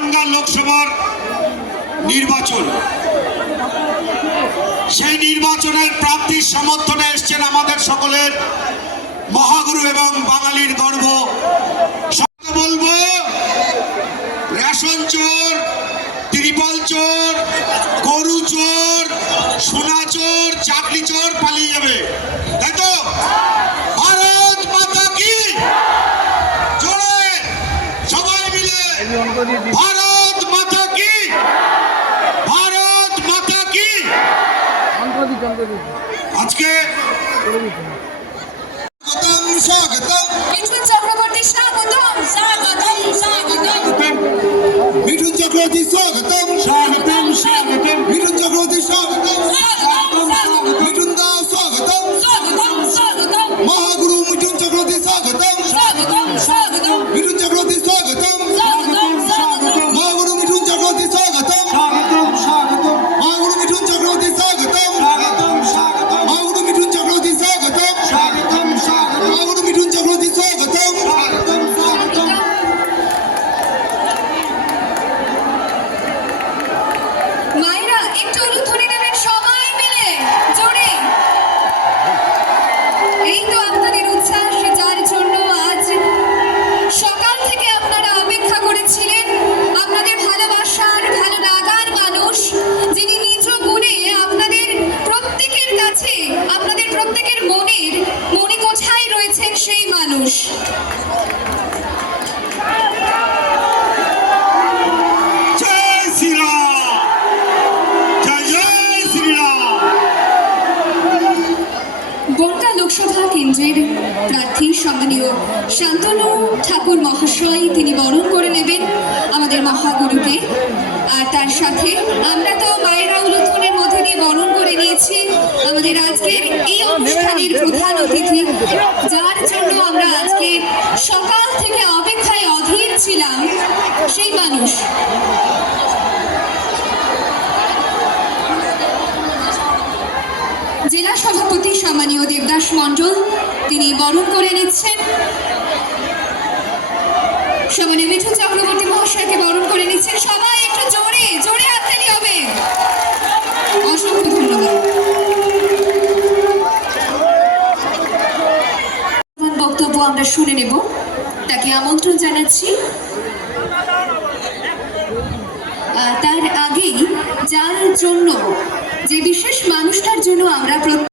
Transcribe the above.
বনগাঁ লোকসভার নির্বাচন, সেই নির্বাচনের প্রার্থীর সমর্থনে এসছেন আমাদের সকলের মহাগুরু এবং বাঙালির গর্ব। বলবো, রেশন চোর, ত্রিপল চোর, গরু চোর, সোনা চোর, চাকরি চোর পালিয়ে যাবে, তাই তো? ভারত মাতা কি জোরে সবাই মিলে ভারত মাতা কি, ভারত মাতা কি। আজকে স্বাগতম মিঠুন চক্রবর্তী, স্বাগতম স্বাগতম স্বাগতম। মিঠুন চক্রবর্তী স্বাগতম স্বাগতম স্বাগতম। মিঠুন চক্রবর্তী স্বাগতম স্বাগতম স্বাগতম। মিঠুন দা স্বাগতম স্বাগতম স্বাগতম। মহাগুরু মিঠুন চক্রবর্তী স্বাগতম স্বাগতম স্বাগতম। মিঠুন চক্রবর্তী স্বাগতম স্বাগতম স্বাগতম। মহাগুরু মিঠুন চক্রবর্তী স্বাগতম স্বাগতম স্বাগতম। মহাগুরু মিঠুন চক্রবর্তী স্বাগতম স্বাগতম স্বাগতম। মহাগুরু মিঠুন চক্রবর্তী স্বাগতম স্বাগতম স্বাগতম। মহাগুরু মিঠুন চক্রবর্তী স্বাগতম স্বাগতম স্বাগতম। মায়েরা একটু উলুধ্বনি দেবেন সবাই মিলে জোরে। এই তো আপনাদের উচ্ছ্বাস, যার জন্য আজ সকাল থেকে আপনারা অপেক্ষা করেছিলেন। আপনাদের ভালোবাসার, ভালো লাগার মানুষ, যিনি নিজ গুণে আপনাদের প্রত্যেকের কাছে, আপনাদের প্রত্যেকের মনে কোথায় রয়েছেন সেই মানুষ। জয় শ্রীরাম, জয় জয় শ্রীরাম। বনগাঁ লোকসভা কেন্দ্রের প্রার্থী সম্মানীয় শান্তনু ঠাকুর মহাশয়, তিনি বরণ করে নেবেন আমাদের মহাগুরুকে। আর তার সাথে আমরা তো মায়েরা উলুধ্বনির মধ্যে দিয়ে বরণ করে নিয়েছি আমাদের আজকের এই অনুষ্ঠানের প্রধান অতিথি, যার জন্য আমরা আজকে সকাল থেকে অপেক্ষায় অধীর ছিলাম, সেই মানুষ। জেলা সভাপতি সম্মানীয় দেবদাস মণ্ডল, তিনি বরণ করে নিচ্ছেন। সম্মানীয় মিঠুন চক্রবর্তী মহাশয়কে বরণ করে নিচ্ছেন। সবাই একটু জোরে জোরে হাততালি হবে। অসংখ্য ধন্যবাদ। বক্তব্য আমরা শুনে নেব, তাকে আমন্ত্রণ জানাচ্ছি। তার আগেই, যার জন্য, যে বিশেষ মানুষটার জন্য আমরা